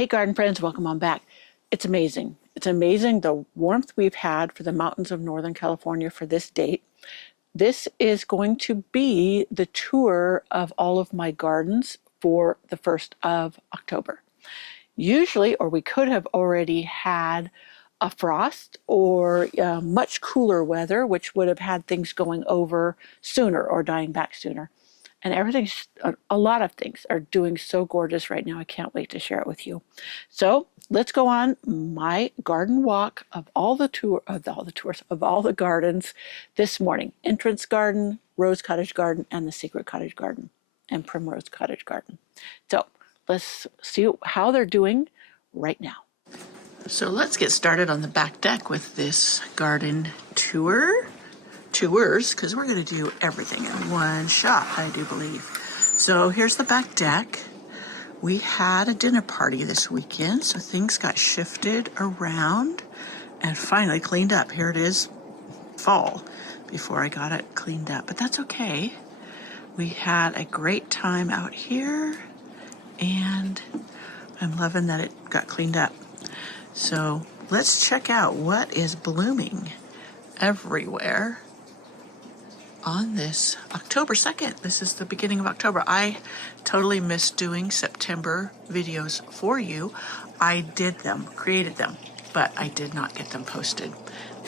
Hey garden friends, welcome on back. It's amazing. It's amazing the warmth we've had for the mountains of Northern California for this date. This is going to be the tour of all of my gardens for the 1st of October. Usually, or we could have already had a frost or much cooler weather, which would have had things going over sooner or dying back sooner. And everything's, a lot of things are doing so gorgeous right now. I can't wait to share it with you. So let's go on my garden walk of all the tours of all the gardens this morning. Entrance garden, Rose Cottage garden, and the Secret Cottage garden, and Primrose Cottage garden. So let's see how they're doing right now. So let's get started on the back deck with this garden tours, because we're going to do everything in one shot, I do believe. So here's the back deck. We had a dinner party this weekend, so things got shifted around and finally cleaned up. Here it is, fall, before I got it cleaned up, but that's okay. We had a great time out here, and I'm loving that it got cleaned up. So let's check out what is blooming everywhere on this October 2nd. This is the beginning of October. I totally missed doing September videos for you. I did them, created them, but I did not get them posted.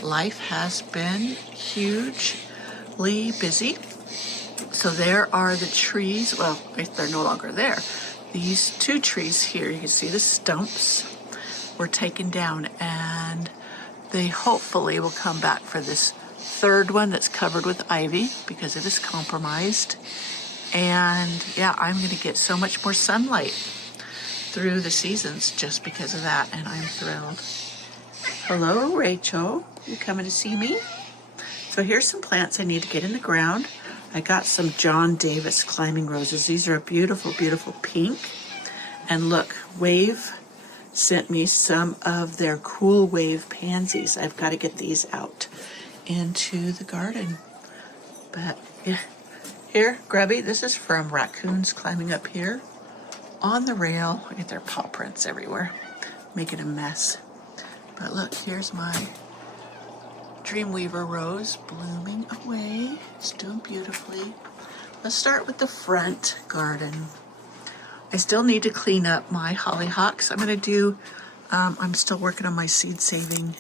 Life has been hugely busy. So there are the trees. Well, they're no longer there. These two trees here, you can see the stumps were taken down, and they hopefully will come back for this third one that's covered with ivy because it is compromised. And yeah, I'm going to get so much more sunlight through the seasons just because of that, and I'm thrilled. Hello, Rachel. You coming to see me? So here's some plants I need to get in the ground. I got some John Davis climbing roses. These are a beautiful, beautiful pink. And look, Wave sent me some of their Cool Wave pansies. I've got to get these out into the garden. But yeah, here, Grubby, this is from raccoons climbing up here on the rail. Look at their paw prints everywhere, making a mess. But look, here's my Dreamweaver rose blooming away. It's doing beautifully. Let's start with the front garden. I still need to clean up my hollyhocks. I'm still working on my seed saving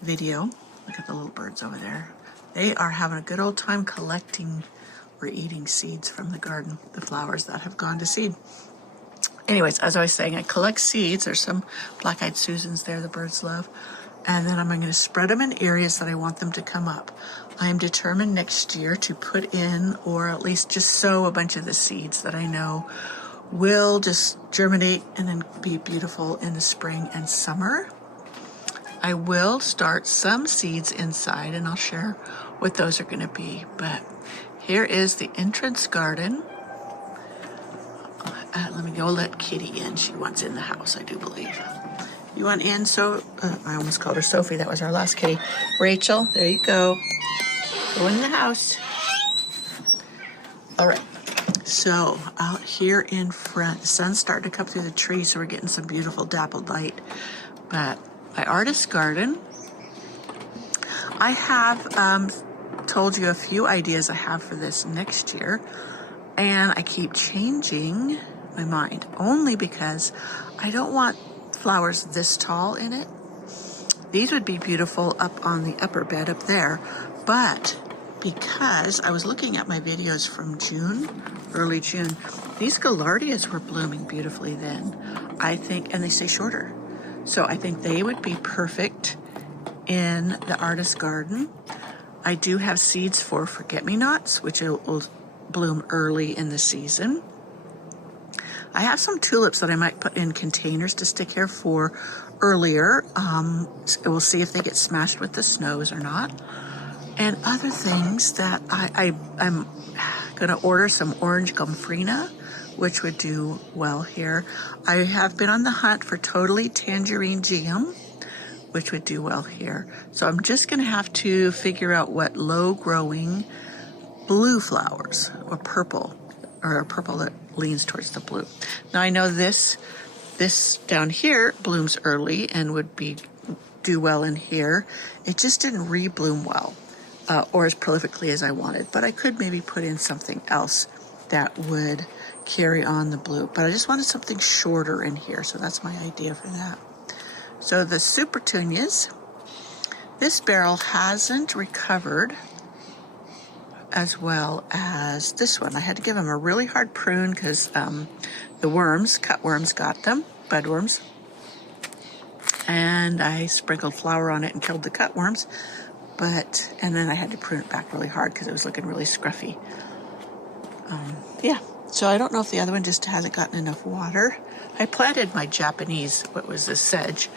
video. Look at the little birds over there. They are having a good old time collecting or eating seeds from the garden, the flowers that have gone to seed. Anyways, as I was saying, I collect seeds. There's some black-eyed Susans there the birds love. And then I'm going to spread them in areas that I want them to come up. I am determined next year to put in, or at least just sow a bunch of the seeds that I know will just germinate and then be beautiful in the spring and summer. I will start some seeds inside, and I'll share what those are going to be. But here is the entrance garden. Let me go let Kitty in. She wants in the house, I do believe. You want in? So I almost called her Sophie. That was our last kitty. Rachel, there you go. Go in the house. All right. So out here in front, the sun's starting to come through the trees, so we're getting some beautiful dappled light. But my artist garden, I have told you a few ideas I have for this next year, and I keep changing my mind only because I don't want flowers this tall in it. These would be beautiful up on the upper bed up there, but because I was looking at my videos from June, early June, these gaillardias were blooming beautifully then, I think, and they stay shorter. So I think they would be perfect in the artist garden. I do have seeds for forget-me-nots, which will bloom early in the season. I have some tulips that I might put in containers to stick here for earlier. We'll see if they get smashed with the snows or not. And other things that I'm going to order some orange gomphrena, which would do well here. I have been on the hunt for totally tangerine geum, which would do well here. So I'm just going to have to figure out what low-growing blue flowers, or purple that leans towards the blue. Now I know this This down here blooms early and would do well in here. It just didn't rebloom well or as prolifically as I wanted, but I could maybe put in something else that would carry on the bloom. But I just wanted something shorter in here, so that's my idea for that. So the super petunias, this barrel hasn't recovered as well as this one. I had to give them a really hard prune because the worms, cutworms, got them, budworms. And I sprinkled flour on it and killed the cutworms. And then I had to prune it back really hard because it was looking really scruffy. Yeah, so I don't know if the other one just hasn't gotten enough water. I planted my Japanese, what was this, sedge,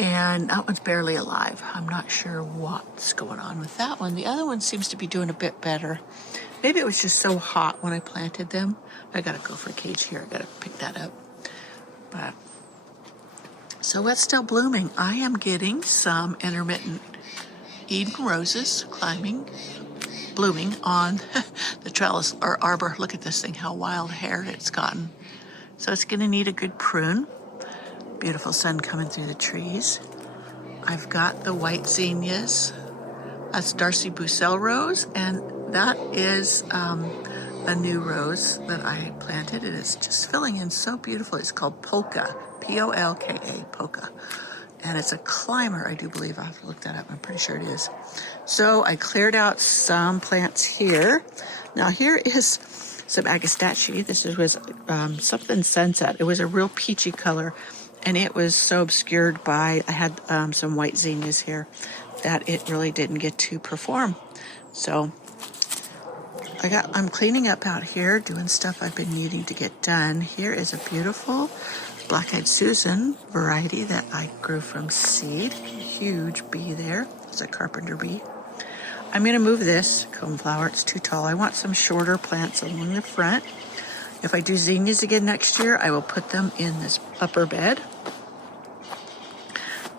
and that one's barely alive. I'm not sure what's going on with that one. The other one seems to be doing a bit better. Maybe it was just so hot when I planted them. I gotta go for a cage here. I gotta pick that up. But so what's still blooming? I am getting some intermittent Eden roses blooming on the trellis or arbor. Look at this thing, how wild haired it's gotten. So it's gonna need a good prune. Beautiful sun coming through the trees. I've got the white zinnias. That's Darcy Bucell rose, and that is a new rose that I planted. It is just filling in so beautiful. It's called Polka, P-O-L-K-A, Polka. And it's a climber, I do believe. I'll have to look that up. I'm pretty sure it is. So I cleared out some plants here. Now here is some agastache. This was something sunset. It was a real peachy color, and it was so obscured by, I had some white zinnias here that it really didn't get to perform. So I'm cleaning up out here, doing stuff I've been needing to get done. Here is a beautiful Black-Eyed Susan variety that I grew from seed. Huge bee there. It's a carpenter bee. I'm going to move this coneflower. It's too tall. I want some shorter plants along the front. If I do zinnias again next year, I will put them in this upper bed.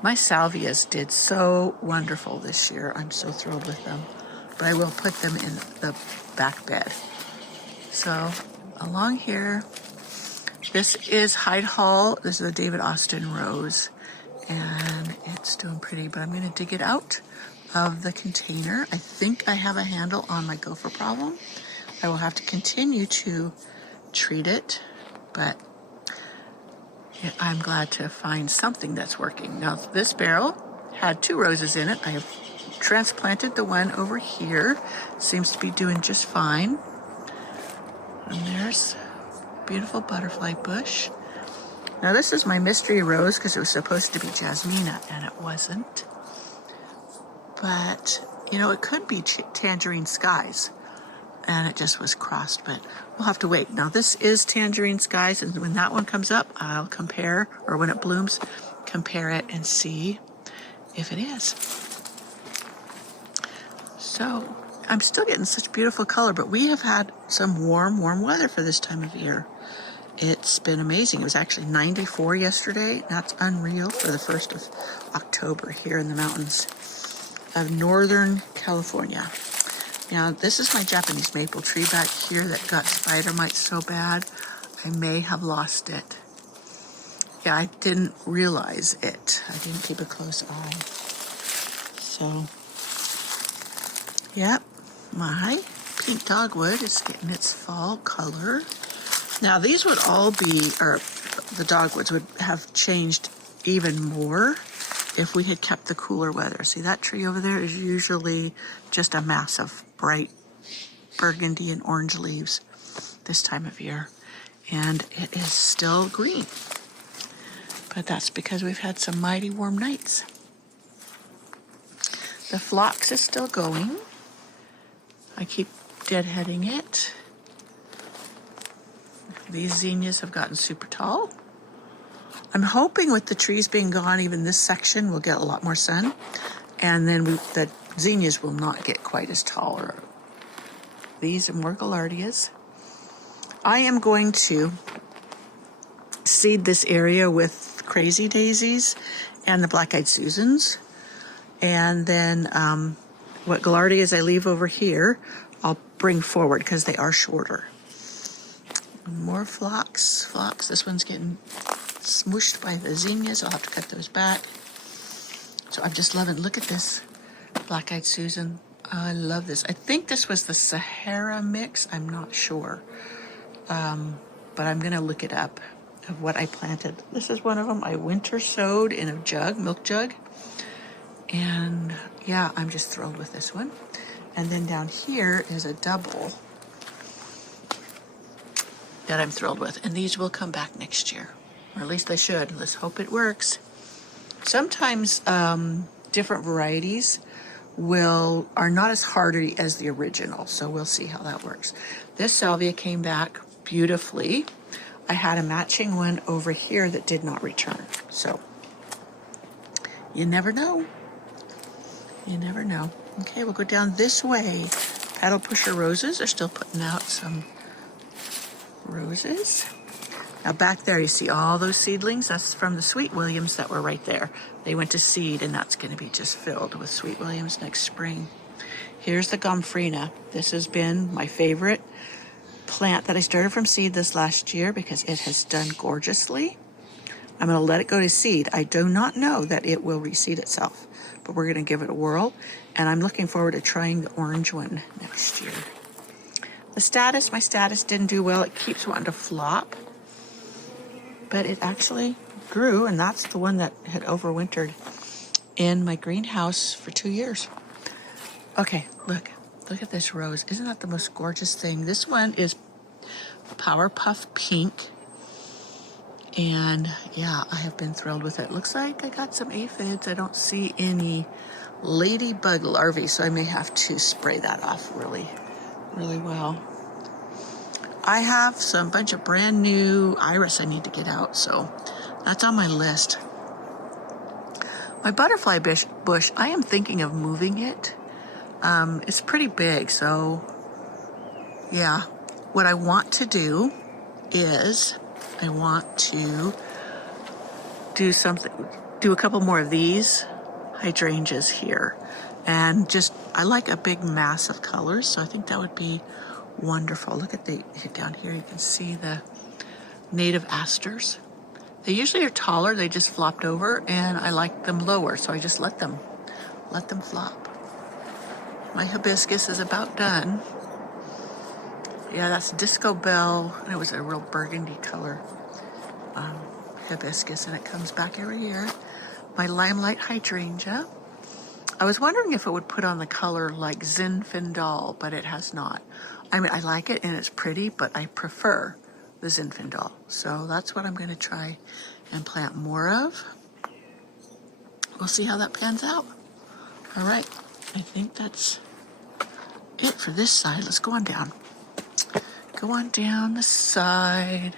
My salvias did so wonderful this year. I'm so thrilled with them. But I will put them in the back bed. So along here, this is Hyde Hall. This is a David Austin rose, and it's doing pretty, but I'm going to dig it out of the container. I think I have a handle on my gopher problem. I will have to continue to treat it, but I'm glad to find something that's working. Now, this barrel had 2 roses in it. I have transplanted the one over here. Seems to be doing just fine. And there's beautiful butterfly bush. Now this is my mystery rose because it was supposed to be Jasmina and it wasn't. But, it could be Tangerine Skies and it just was crossed, but we'll have to wait. Now this is Tangerine Skies, and when that one comes up, I'll compare, or when it blooms, compare it and see if it is. So I'm still getting such beautiful color, but we have had some warm weather for this time of year. It's been amazing. It was actually 94 yesterday. That's unreal for the 1st of October here in the mountains of Northern California. Now, this is my Japanese maple tree back here that got spider mites so bad, I may have lost it. Yeah, I didn't realize it. I didn't keep a close eye. So, yep, my pink dogwood is getting its fall color. Now these would all be, or the dogwoods would have changed even more if we had kept the cooler weather. See, that tree over there is usually just a mass of bright burgundy and orange leaves this time of year. And it is still green. But that's because we've had some mighty warm nights. The phlox is still going. I keep deadheading it. These zinnias have gotten super tall. I'm hoping with the trees being gone, even this section will get a lot more sun. And then the zinnias will not get quite as tall. These are more gaillardias. I am going to seed this area with crazy daisies and the black-eyed Susans. And then what gaillardias I leave over here, I'll bring forward because they are shorter. More phlox. This one's getting smooshed by the zinnias. I'll have to cut those back. So I'm just loving, look at this black-eyed Susan. I love this. I think this was the Sahara mix. I'm not sure. But I'm gonna look it up of what I planted. This is one of them I winter sowed in a jug, milk jug. And yeah, I'm just thrilled with this one. And then down here is a double that I'm thrilled with. And these will come back next year, or at least they should. Let's hope it works. Sometimes different varieties are not as hardy as the original, so we'll see how that works. This salvia came back beautifully. I had a matching one over here that did not return, so you never know. You never know. Okay, we'll go down this way. Paddle pusher roses are still putting out some roses. Now back there, you see all those seedlings? That's from the Sweet Williams that were right there. They went to seed, and that's going to be just filled with Sweet Williams next spring. Here's the Gomphrena. This has been my favorite plant that I started from seed this last year because it has done gorgeously. I'm going to let it go to seed. I do not know that it will reseed itself, but we're going to give it a whirl, and I'm looking forward to trying the orange one next year. My status didn't do well. It keeps wanting to flop, but it actually grew, and that's the one that had overwintered in my greenhouse for 2 years. Okay, look at this rose. Isn't that the most gorgeous thing? This one is Power Puff Pink, and yeah, I have been thrilled with it. Looks like I got some aphids. I don't see any ladybug larvae, so I may have to spray that off really well. I have some bunch of brand new iris I need to get out, so that's on my list. My butterfly bush, I am thinking of moving it. It's pretty big, so yeah. What I want to do is I want to do a couple more of these hydrangeas here. And I like a big mass of colors, so I think that would be wonderful. Look at down here, you can see the native asters. They usually are taller, they just flopped over, and I like them lower, so I just let them flop. My hibiscus is about done. Yeah, that's Disco Bell, and it was a real burgundy color hibiscus, and it comes back every year. My Limelight hydrangea. I was wondering if it would put on the color like Zinfandel, but it has not. I mean, I like it and it's pretty, but I prefer the Zinfandel. So that's what I'm going to try and plant more of. We'll see how that pans out. All right, I think that's it for this side. Let's go on down. Go on down the side.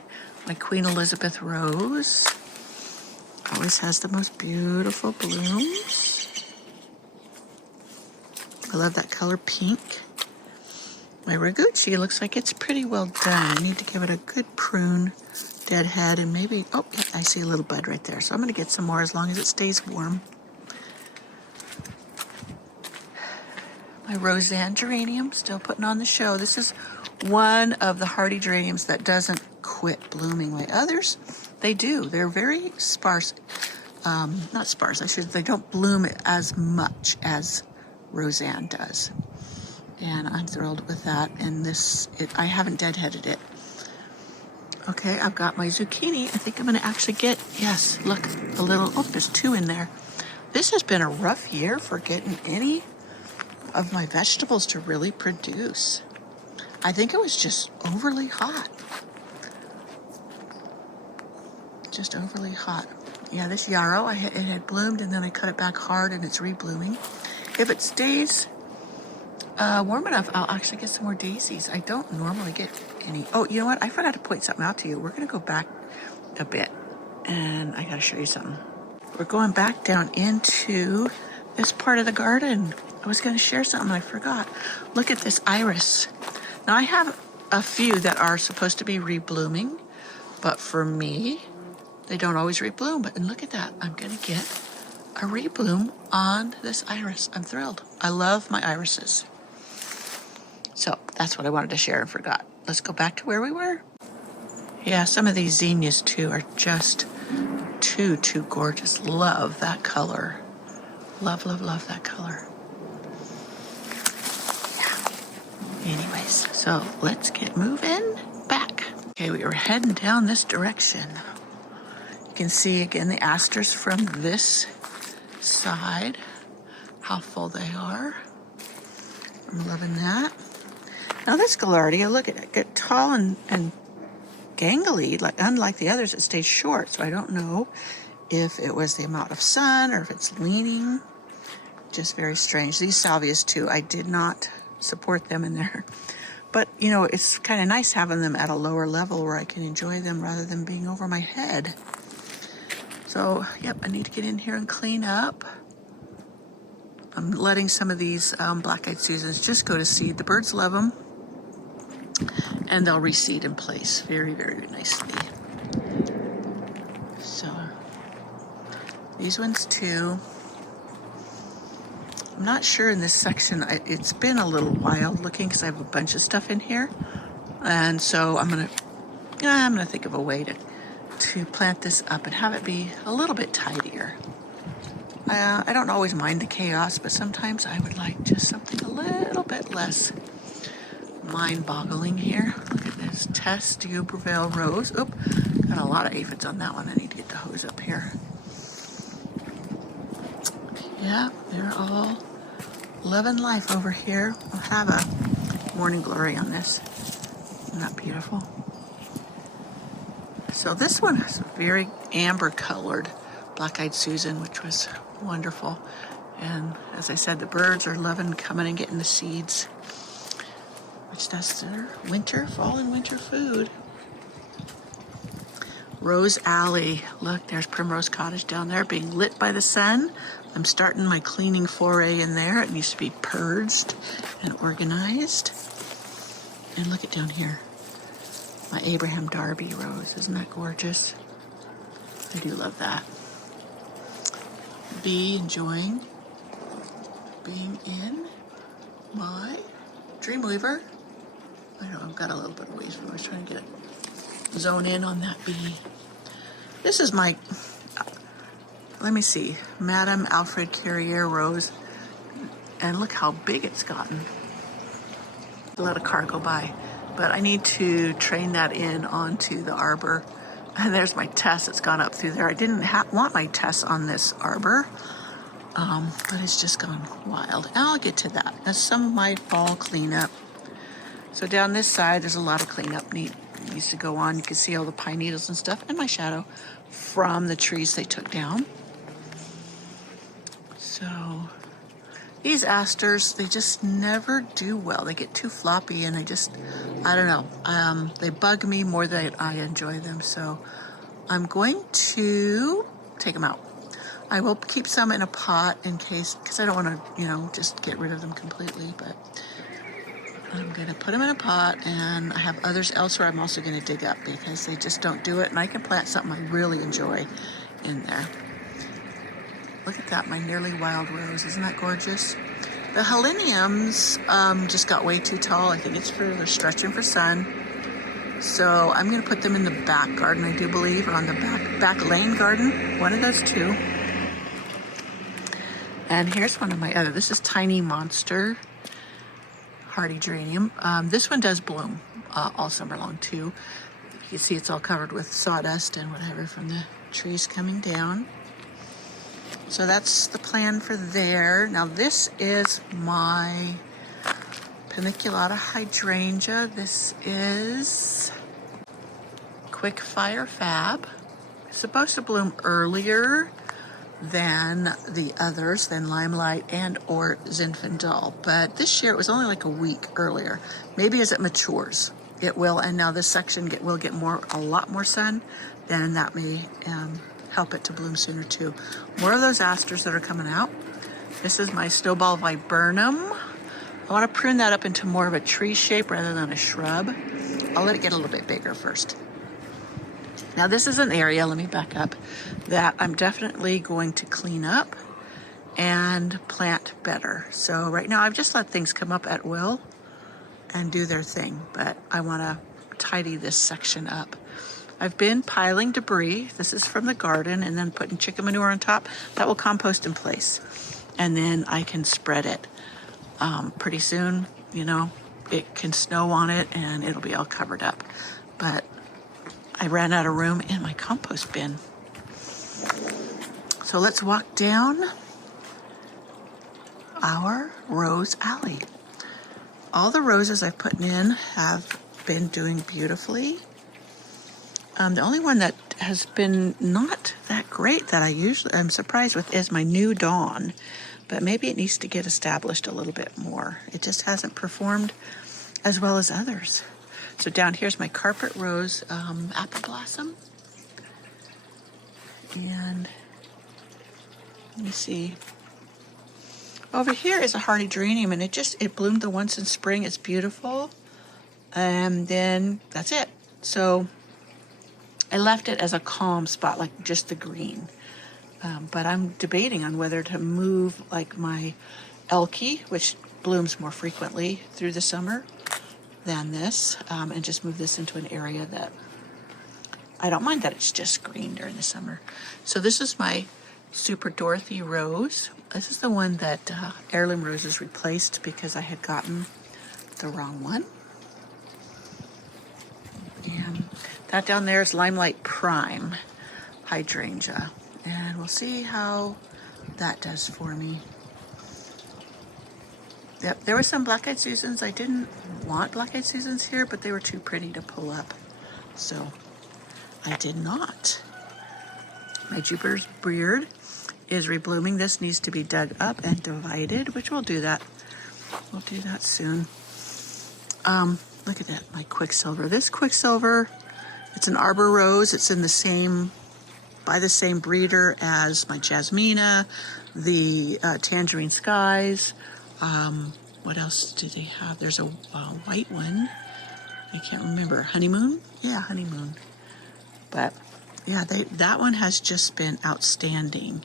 My Queen Elizabeth rose always has the most beautiful blooms. I love that color pink. My Ragucci looks like it's pretty well done. I need to give it a good prune, deadhead, and maybe, oh, yeah, I see a little bud right there. So I'm going to get some more as long as it stays warm. My Roseanne geranium, still putting on the show. This is one of the hardy geraniums that doesn't quit blooming like others. They do. They're very sparse. Not sparse, they don't bloom as much as Roseanne does. And I'm thrilled with that. And I haven't deadheaded it. Okay, I've got my zucchini. I think I'm going to actually yes, look, a little, oh, there's 2 in there. This has been a rough year for getting any of my vegetables to really produce. I think it was just overly hot. Just overly hot. Yeah, this yarrow, it had bloomed and then I cut it back hard and it's reblooming. If it stays warm enough, I'll actually get some more daisies. I don't normally get any. Oh, you know what? I forgot to point something out to you. We're going to go back a bit and I got to show you something. We're going back down into this part of the garden. I was going to share something, I forgot. Look at this iris. Now I have a few that are supposed to be reblooming, but for me, they don't always rebloom. And look at that. I'm going to get a rebloom on this iris. I'm thrilled. I love my irises. So that's what I wanted to share and forgot. Let's go back to where we were. Yeah, some of these zinnias too are just Too gorgeous. Love that color. Love, love, love that color. Yeah. Anyways, so let's get moving back. Okay, we were heading down this direction. You can see again the asters from this side, how full they are. I'm loving that. Now this gaillardia, look at it, get tall and gangly, like unlike the others, it stays short. So I don't know if it was the amount of sun or if it's leaning. Just very strange. These salvias too, I did not support them in there. But you know, it's kind of nice having them at a lower level where I can enjoy them rather than being over my head. So, yep, I need to get in here and clean up. I'm letting some of these black-eyed Susans just go to seed. The birds love them, and they'll reseed in place very, very nicely. So, these ones too. I'm not sure in this section, it's been a little wild looking because I have a bunch of stuff in here. And so I'm gonna think of a way to plant this up and have it be a little bit tidier. I don't always mind the chaos, but sometimes I would like just something a little bit less mind-boggling here. Look at this Tess D'Urberville rose. Oop, got a lot of aphids on that one. I need to get the hose up here. Yeah, they're all loving life over here. I'll have a morning glory on this. Isn't that beautiful? So this one is very amber colored black-eyed Susan, which was wonderful. And as I said, the birds are loving coming and getting the seeds, which that's their winter, fall and winter food. Rose Alley. Look, there's Primrose Cottage down there being lit by the sun. I'm starting my cleaning foray in there. It needs to be purged and organized. And look at down here. My Abraham Darby rose. Isn't that gorgeous? I do love that. Be enjoying being in my Dreamweaver. I know I've got a little bit of ways, but I was trying to zone in on that bee. This is my, let me see, Madame Alfred Carrier rose. And look how big it's gotten. Let a car go by. But I need to train that in onto the arbor. And there's my Tess that's gone up through there. I didn't want my Tess on this arbor, but it's just gone wild. And I'll get to that. That's some of my fall cleanup. So down this side, there's a lot of cleanup needs to go on. You can see all the pine needles and stuff and my shadow from the trees they took down. So these asters, they just never do well. They get too floppy and I don't know. They bug me more than I enjoy them. So I'm going to take them out. I will keep some in a pot in case, because I don't want to, just get rid of them completely. But I'm going to put them in a pot, and I have others elsewhere I'm also going to dig up because they just don't do it. And I can plant something I really enjoy in there. Look at that, my nearly wild rose. Isn't that gorgeous? The heleniums just got way too tall. I think they're stretching for sun. So I'm going to put them in the back garden, I do believe, or on the back lane garden. One of those two. And here's one of my other. This is Tiny Monster Hardy Geranium. This one does bloom all summer long too. You can see it's all covered with sawdust and whatever from the trees coming down. So that's the plan for there. Now this is my Paniculata hydrangea. This is Quick Fire Fab. It's supposed to bloom earlier than the others, than Limelight and or Zinfandel. But this year it was only like a week earlier. Maybe as it matures, it will. And now this section will get a lot more sun. Then that may help it to bloom sooner too. More of those asters that are coming out. This is my Snowball Viburnum. I want to prune that up into more of a tree shape rather than a shrub. I'll let it get a little bit bigger first. Now this is an area, let me back up, that I'm definitely going to clean up and plant better. So right now I've just let things come up at will and do their thing, but I want to tidy this section up. I've been piling debris. This is from the garden, and then putting chicken manure on top. That will compost in place. And then I can spread it. Pretty soon, you know, it can snow on it and it'll be all covered up. But I ran out of room in my compost bin. So let's walk down our rose alley. All the roses I've put in have been doing beautifully. The only one that has been not that great that I'm surprised with is my New Dawn, but maybe it needs to get established a little bit more. It just hasn't performed as well as others. So down here's my carpet rose apple blossom. And let me see. Over here is a hardy geranium, and it bloomed the once in spring. It's beautiful. And then that's it. So I left it as a calm spot, like just the green. But I'm debating on whether to move like my elky, which blooms more frequently through the summer than this, and just move this into an area that I don't mind that it's just green during the summer. So this is my Super Dorothy rose. This is the one that Heirloom Roses replaced because I had gotten the wrong one. And that down there is Limelight Prime hydrangea. And we'll see how that does for me. Yep, there were some black-eyed Susans. I didn't want black-eyed Susans here, but they were too pretty to pull up. So I did not. My Jupiter's Beard is reblooming. This needs to be dug up and divided, which we'll do that. We'll do that soon. Look at that, my Quicksilver. This Quicksilver, it's an arbor rose. It's in the same, by the same breeder as my Jasmina, the Tangerine Skies. What else do they have? There's a white one. I can't remember. Honeymoon? Yeah, Honeymoon. But yeah, that one has just been outstanding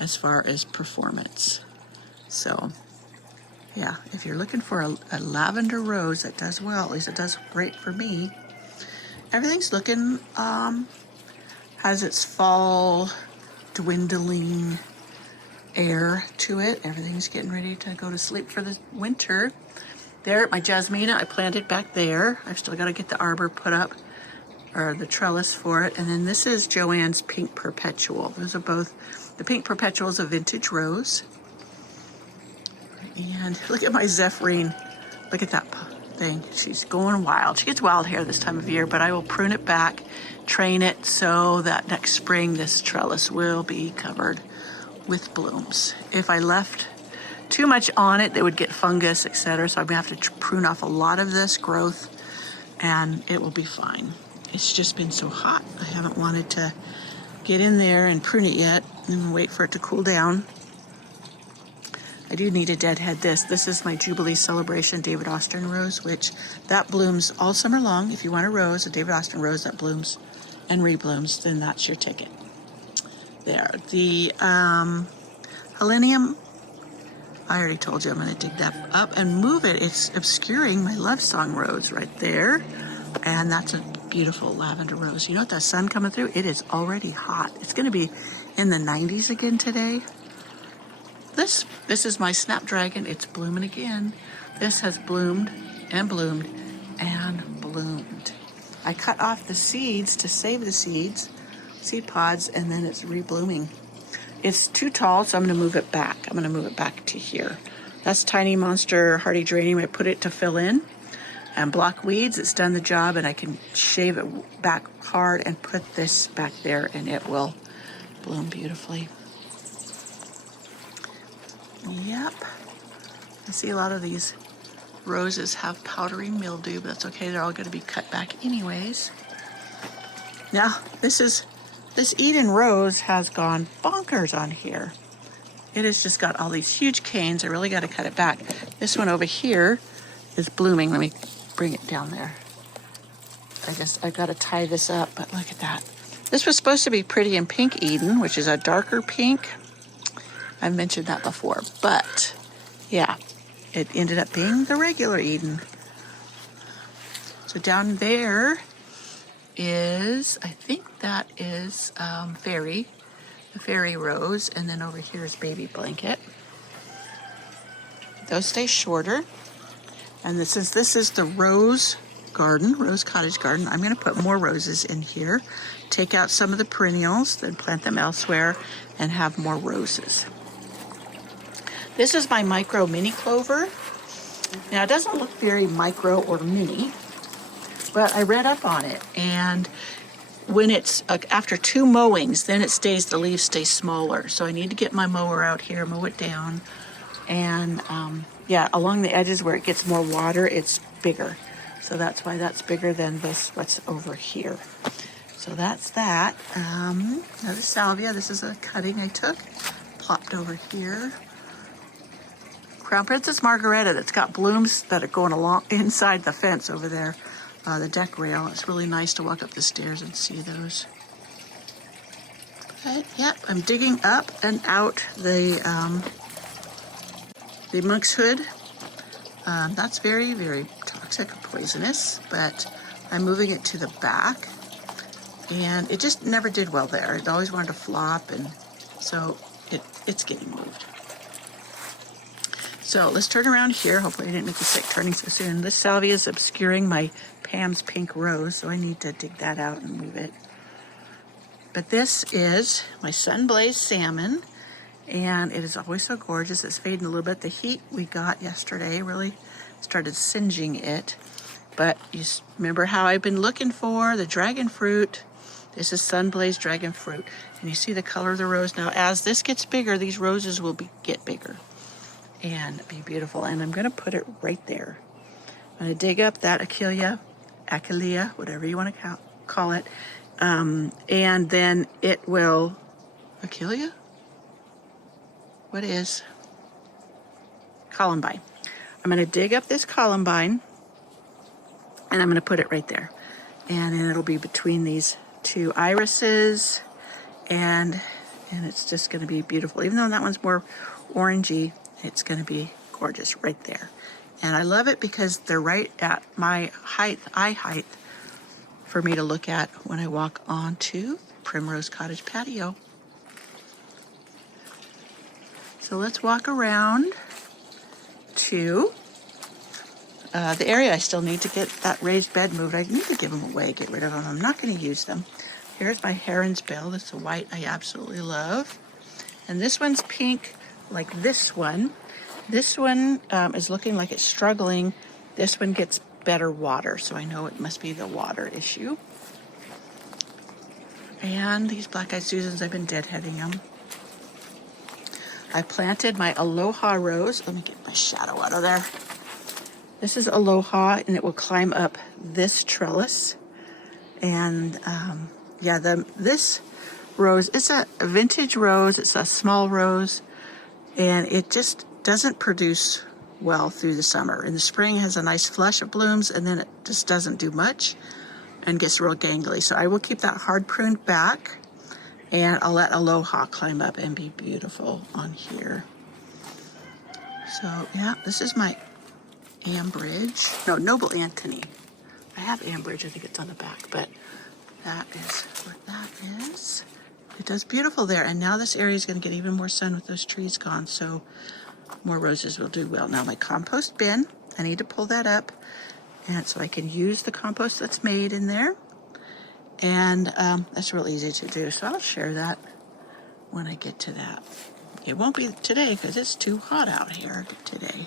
as far as performance. So yeah, if you're looking for a lavender rose that does well, at least it does great for me. Everything's looking, has its fall dwindling air to it. Everything's getting ready to go to sleep for the winter. There, my Jasmina, I planted back there. I've still got to get the arbor put up, or the trellis for it. And then this is Joanne's Pink Perpetual. Those are both, the Pink Perpetual is a vintage rose. And look at my Zephrine. Look at that thing. She's going wild. She gets wild hair this time of year, but I will prune it back, train it so that next spring this trellis will be covered with blooms. If I left too much on it, they would get fungus, etc. So I'm gonna have to prune off a lot of this growth and it will be fine. It's just been so hot. I haven't wanted to get in there and prune it yet and wait for it to cool down. I do need to deadhead this. This is my Jubilee Celebration David Austin rose, which that blooms all summer long. If you want a rose, a David Austin rose that blooms and reblooms, then that's your ticket. There. The Helenium, I already told you I'm going to dig that up and move it. It's obscuring my Love Song rose right there. And that's a beautiful lavender rose. You know what, the sun coming through? It is already hot. It's going to be in the 90s again today. This is my Snapdragon. It's blooming again. This has bloomed and bloomed and bloomed. I cut off the seeds to save the seed pods, and then it's reblooming. It's too tall, so I'm going to move it back. I'm going to move it back to here. That's Tiny Monster Hardy Geranium. I put it to fill in and block weeds. It's done the job, and I can shave it back hard and put this back there, and it will bloom beautifully. Yep. I see a lot of these roses have powdery mildew, but that's okay. They're all going to be cut back anyways. Now, this Eden rose has gone bonkers on here. It has just got all these huge canes. I really got to cut it back. This one over here is blooming. Let me bring it down there. I've got to tie this up, but look at that. This was supposed to be Pretty in Pink Eden, which is a darker pink. I've mentioned that before, but yeah, it ended up being the regular Eden. So down there is, I think that is the fairy rose, and then over here is baby blanket. Those stay shorter. And this is the rose cottage garden. I'm going to put more roses in here, take out some of the perennials, then plant them elsewhere, and have more roses. This is my micro mini clover. Now, it doesn't look very micro or mini, but I read up on it, and when it's after 2 mowings, then the leaves stay smaller. So I need to get my mower out here, mow it down, and yeah, along the edges where it gets more water, it's bigger. So that's why that's bigger than what's over here. So that's that. Another salvia. This is a cutting I took, plopped over here. Crown Princess Margareta that's got blooms that are going along inside the fence over there, the deck rail. It's really nice to walk up the stairs and see those. But yep, I'm digging up and out the monk's hood. That's very, very toxic, poisonous, but I'm moving it to the back, and it just never did well there. It always wanted to flop, and so it's getting moved. So let's turn around here. Hopefully I didn't make you sick turning so soon. This salvia is obscuring my Pam's pink rose, so I need to dig that out and move it. But this is my Sunblaze salmon, and it is always so gorgeous. It's fading a little bit. The heat we got yesterday really started singeing it. But you remember how I've been looking for the dragon fruit. This is Sunblaze dragon fruit. And you see the color of the rose. Now, as this gets bigger, these roses will get bigger and be beautiful. And I'm going to put it right there. I'm going to dig up that Achillea, whatever you want to call it. And then it will... Achillea? What is? Columbine. I'm going to dig up this columbine, and I'm going to put it right there. And then it'll be between these 2 irises, and it's just going to be beautiful. Even though that one's more orangey, it's going to be gorgeous right there. And I love it because they're right at my eye height for me to look at when I walk onto Primrose Cottage patio. So let's walk around to the area. I still need to get that raised bed moved. I need to give them away, get rid of them. I'm not going to use them. Here's my heron's bell. That's a white I absolutely love. And this one's pink like this one. This one is looking like it's struggling. This one gets better water, so I know it must be the water issue. And these black-eyed Susans, I've been deadheading them. I planted my Aloha rose. Let me get my shadow out of there. This is Aloha, and it will climb up this trellis. And yeah, this rose, it's a vintage rose. It's a small rose, and it just doesn't produce well through the summer. In the spring, it has a nice flush of blooms, and then it just doesn't do much and gets real gangly. So I will keep that hard pruned back, and I'll let Aloha climb up and be beautiful on here. So yeah, this is my Ambridge. No, Noble Anthony. I have Ambridge, I think it's on the back, but that is what that is. It does beautiful there, and now this area is going to get even more sun with those trees gone, so more roses will do well. Now my compost bin, I need to pull that up, and so I can use the compost that's made in there. And that's real easy to do, so I'll share that when I get to that. It won't be today because it's too hot out here today.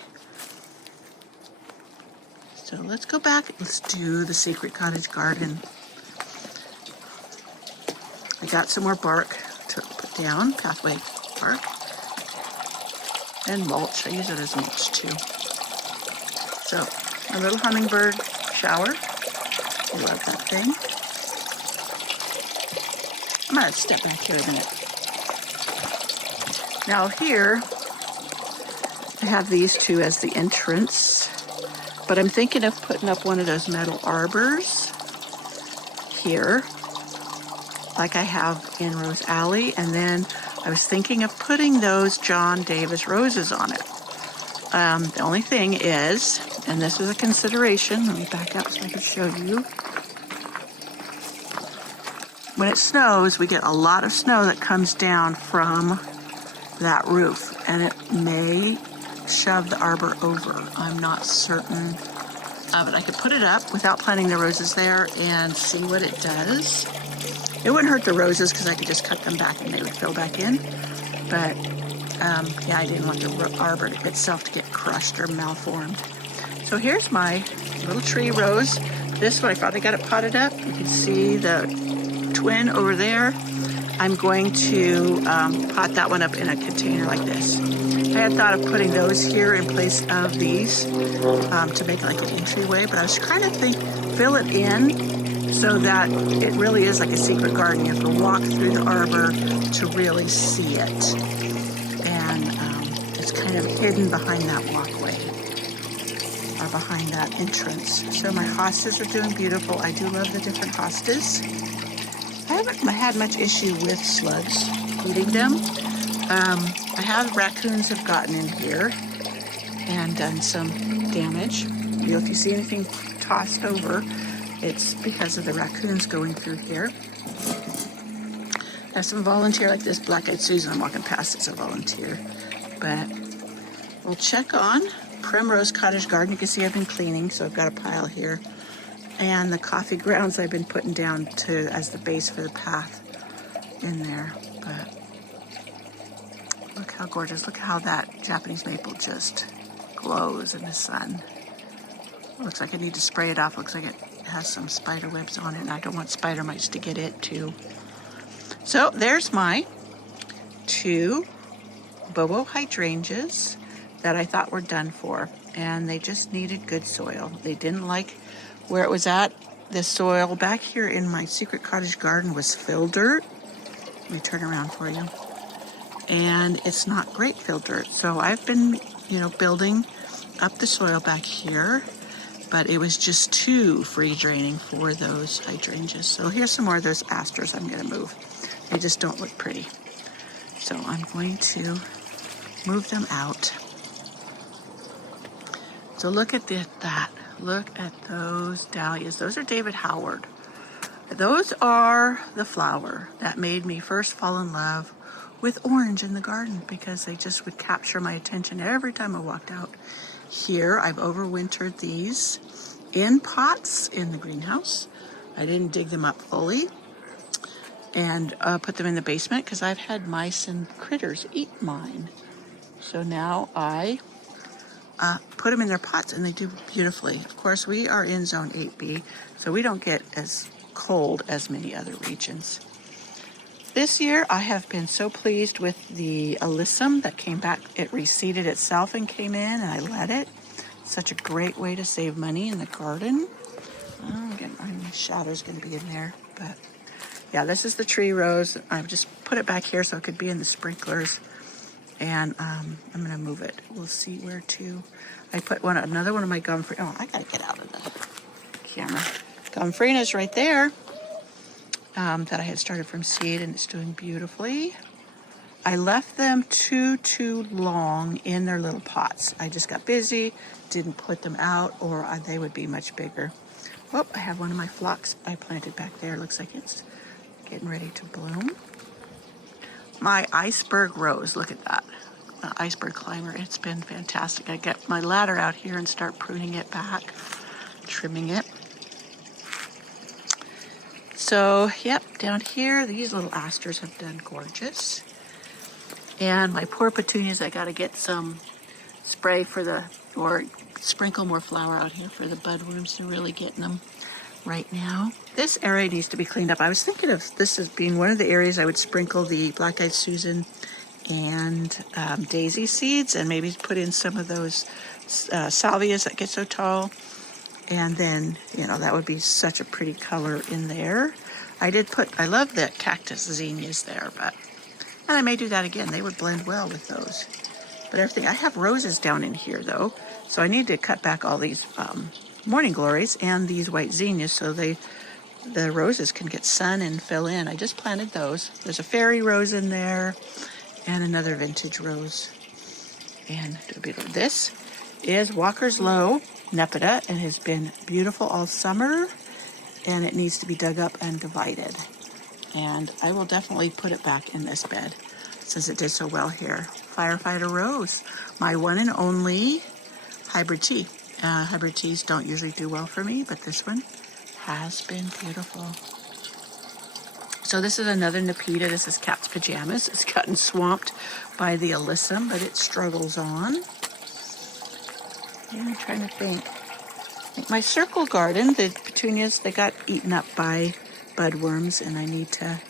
So let's go back. Let's do the secret cottage garden. I got some more bark to put down, pathway bark, and mulch. I use it as mulch too. So a little hummingbird shower. I love that thing. I'm going to step back here a minute. Now here, I have these 2 as the entrance, but I'm thinking of putting up one of those metal arbors here, like I have in Rose Alley, and then I was thinking of putting those John Davis roses on it. The only thing is, and this is a consideration, let me back up so I can show you. when it snows, we get a lot of snow that comes down from that roof, and it may shove the arbor over. I'm not certain, but I could put it up without planting the roses there and see what it does. It wouldn't hurt the roses because I could just cut them back and they would fill back in. But yeah, I didn't want the arbor itself to get crushed or malformed. So here's my little tree rose. This one, I finally got it potted up. You can see the twin over there. I'm going to pot that one up in a container like this. I had thought of putting those here in place of these to make like an entryway, but I was trying to think, fill it in so that it really is like a secret garden. You have to walk through the arbor to really see it. And it's kind of hidden behind that walkway or behind that entrance. So my hostas are doing beautiful. I do love the different hostas. I haven't had much issue with slugs eating them. I have raccoons have gotten in here and done some damage. If you see anything tossed over, it's because of the raccoons going through here. I have some volunteer like this black-eyed Susan. I'm walking past, it's a volunteer. But we'll check on Primrose Cottage Garden. You can see I've been cleaning, so I've got a pile here. And the coffee grounds I've been putting down to as the base for the path in there. But look how gorgeous. Look how that Japanese maple just glows in the sun. It looks like I need to spray it off. Looks like it has some spider webs on it, and I don't want spider mites to get it too. So there's my 2 bobo hydrangeas that I thought were done for, and they just needed good soil. They didn't like where it was at. The soil back here in my secret cottage garden was fill dirt. Let me turn around for you. And it's not great fill dirt. So I've been, building up the soil back here, but it was just too free draining for those hydrangeas. So here's some more of those asters I'm gonna move. They just don't look pretty. So I'm going to move them out. So look at that. Look at those dahlias. Those are David Howard. Those are the flower that made me first fall in love with orange in the garden, because they just would capture my attention every time I walked out. Here, I've overwintered these in pots in the greenhouse. I didn't dig them up fully and put them in the basement because I've had mice and critters eat mine. So now I put them in their pots and they do beautifully. Of course, we are in zone 8B, so we don't get as cold as many other regions. This year, I have been so pleased with the alyssum that came back. It reseeded itself and came in, and I let it. Such a great way to save money in the garden. Oh, again, my shadow's going to be in there, but yeah, this is the tree rose. I've just put it back here so it could be in the sprinklers, and I'm going to move it. We'll see where to. I put another one of my gumfrey. Oh, I got to get out of the camera. Gumfrina's right there. That I had started from seed, and it's doing beautifully. I left them too long in their little pots. I just got busy, didn't put them out, or they would be much bigger. Oh, I have one of my phlox I planted back there. Looks like it's getting ready to bloom. My iceberg rose, look at that. The iceberg climber, it's been fantastic. I get my ladder out here and start pruning it back, trimming it. So, yep, down here, these little asters have done gorgeous. And my poor petunias, I gotta get some spray or sprinkle more flour out here for the budworms to really get in them right now. This area needs to be cleaned up. I was thinking of this as being one of the areas I would sprinkle the black-eyed Susan and daisy seeds, and maybe put in some of those salvias that get so tall. And then, that would be such a pretty color in there. I love the cactus zinnias there, and I may do that again. They would blend well with those. But everything, I have roses down in here though, so I need to cut back all these morning glories and these white zinnias so the roses can get sun and fill in. I just planted those. There's a fairy rose in there and another vintage rose. And this is Walker's Low Nepeta, and has been beautiful all summer, and it needs to be dug up and divided. And I will definitely put it back in this bed since it did so well here. Firefighter Rose, my one and only hybrid tea. Hybrid teas don't usually do well for me, but this one has been beautiful. So this is another Nepeta. This is Cat's Pajamas. It's gotten swamped by the alyssum, but it struggles on. And I'm trying to think. Like my circle garden, the petunias, they got eaten up by budworms, and I need to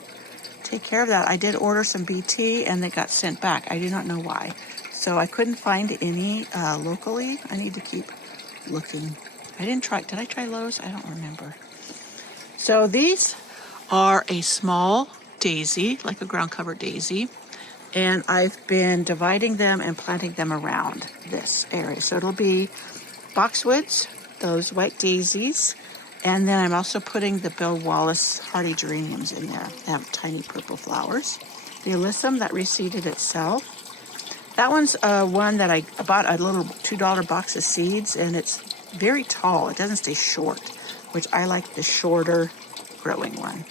take care of that. I did order some BT, and they got sent back. I do not know why. So I couldn't find any locally. I need to keep looking. Did I try Lowe's? I don't remember. So these are a small daisy, like a ground cover daisy, and I've been dividing them and planting them around this area. So it'll be boxwoods, those white daisies, and then I'm also putting the Bill Wallace hardy geraniums in there. They have tiny purple flowers. The alyssum that reseeded itself. That one's one that I bought a little $2 box of seeds, and it's very tall. It doesn't stay short, which I like the shorter growing one.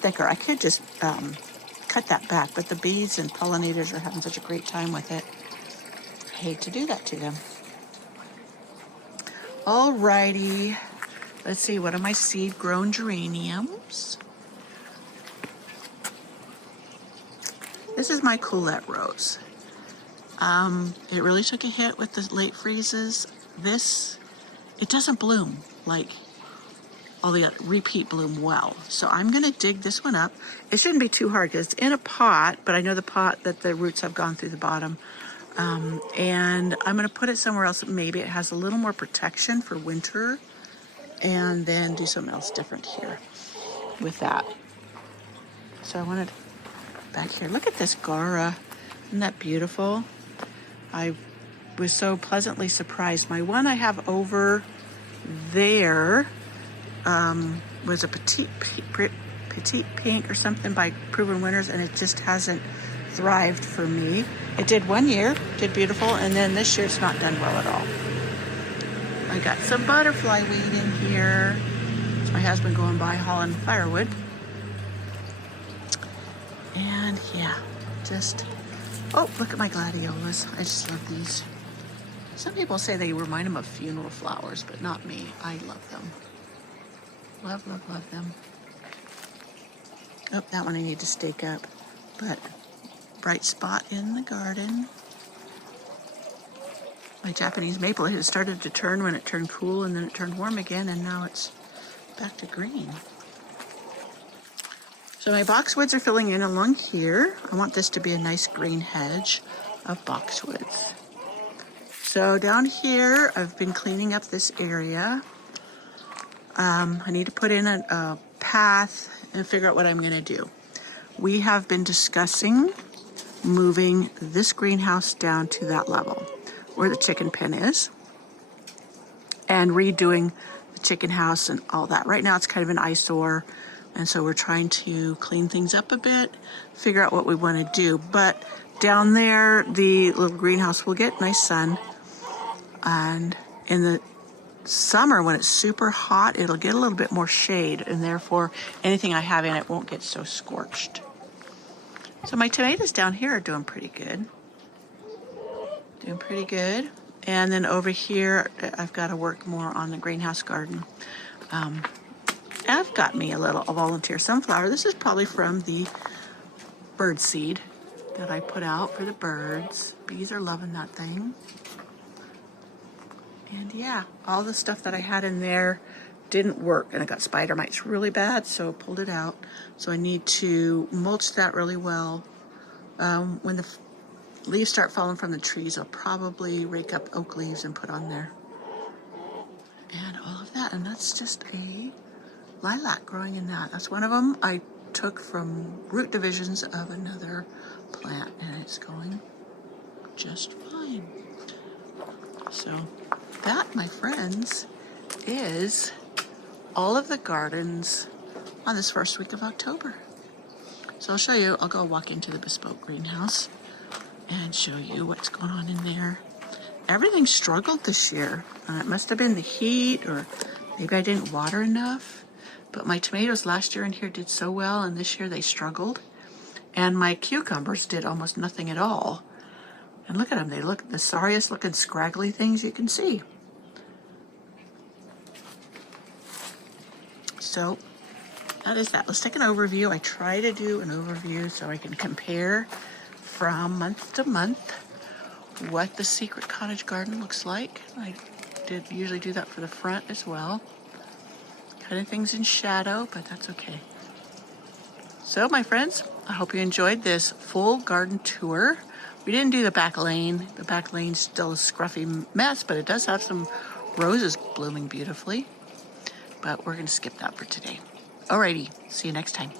Thicker. I could just cut that back, but the bees and pollinators are having such a great time with it. I hate to do that to them. Alrighty. Let's see, what are my seed-grown geraniums? This is my Coolette Rose. It really took a hit with the late freezes. It doesn't bloom like all the repeat bloom well. So I'm gonna dig this one up. It shouldn't be too hard because it's in a pot, but I know the pot that the roots have gone through the bottom. And I'm gonna put it somewhere else that maybe it has a little more protection for winter, and then do something else different here with that. So I wanted back here. Look at this Gara. Isn't that beautiful? I was so pleasantly surprised. My one I have over there was a petite pink or something by Proven Winners, and it just hasn't thrived for me. It did one year, did beautiful, and then this year it's not done well at all. I got some butterfly weed in here. It's my husband going by hauling firewood. And yeah, oh, look at my gladiolas. I just love these. Some people say they remind them of funeral flowers, but not me. I love them. Love, love, love them. Oh, that one I need to stake up. But bright spot in the garden. My Japanese maple, it started to turn when it turned cool, and then it turned warm again, and now it's back to green. So my boxwoods are filling in along here. I want this to be a nice green hedge of boxwoods. So down here, I've been cleaning up this area. I need to put in a path and figure out what I'm gonna do. We have been discussing moving this greenhouse down to that level where the chicken pen is, and redoing the chicken house and all that. Right now it's kind of an eyesore, and so we're trying to clean things up a bit, figure out what we want to do. But down there, the little greenhouse will get nice sun, and in the summer when it's super hot, it'll get a little bit more shade, and therefore anything I have in it won't get so scorched. So my tomatoes down here are doing pretty good. And then over here, I've got to work more on the greenhouse garden. I've got me a volunteer sunflower. This is probably from the bird seed that I put out for the birds. Bees are loving that thing. And yeah, all the stuff that I had in there didn't work, and I got spider mites really bad, so pulled it out. So I need to mulch that really well. When the leaves start falling from the trees, I'll probably rake up oak leaves and put on there. And all of that, and that's just a lilac growing in that. That's one of them I took from root divisions of another plant, and it's going just fine. So that, my friends, is all of the gardens on this first week of October. So I'll show you, I'll go walk into the bespoke greenhouse and show you what's going on in there. Everything struggled this year. It must have been the heat, or maybe I didn't water enough. But my tomatoes last year in here did so well, and this year they struggled. And my cucumbers did almost nothing at all. And look at them, they look the sorriest looking scraggly things you can see. So that is that. Let's take an overview. I try to do an overview so I can compare from month to month what the secret cottage garden looks like. I did usually do that for the front as well. Cutting things in shadow, but that's okay. So my friends, I hope you enjoyed this full garden tour. We didn't do the back lane. The back lane's still a scruffy mess, but it does have some roses blooming beautifully. But we're gonna skip that for today. Alrighty, see you next time.